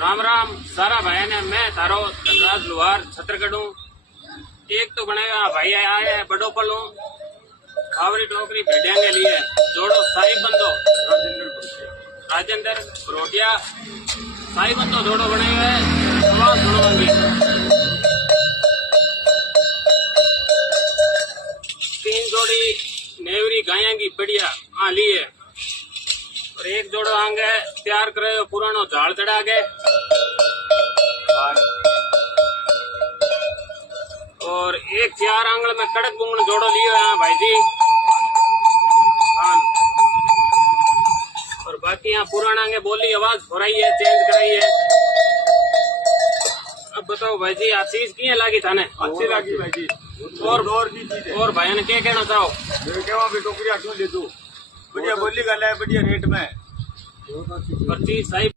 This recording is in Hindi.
राम राम सारा भाई ने मैं थारो धनराज लुहार छत्रगढ़ हूँ। एक तो बनेगा भाई आया है बड़ो पलो खावरी टोकरी भेड़िया के लिए जोड़ो साई बंदो राजेंद्र रोटिया साई बंदो जोड़ो बने हुए आवाज सुनोगी। तीन जोड़ी नेवरी गाया की बढ़िया आ लिए और एक जोड़ो आगे तैयार करे पुरानो झाड़ चढ़ा के और एक 4 आंगल में कड़क बुंगण जोड़ो लियो है भाई जी। हाँ और बाकी यहाँ पुराना आगे बोली आवाज हो रही है चेंज कराई है। अब बताओ भाई जी आप चीज की लगी थाने? अच्छी लगी भाई जी। और भाई ने क्या कहना चाहो? टोकरिया क्यों दे दू बढ़िया बोली गल है बढ़िया रेट में और चीज सही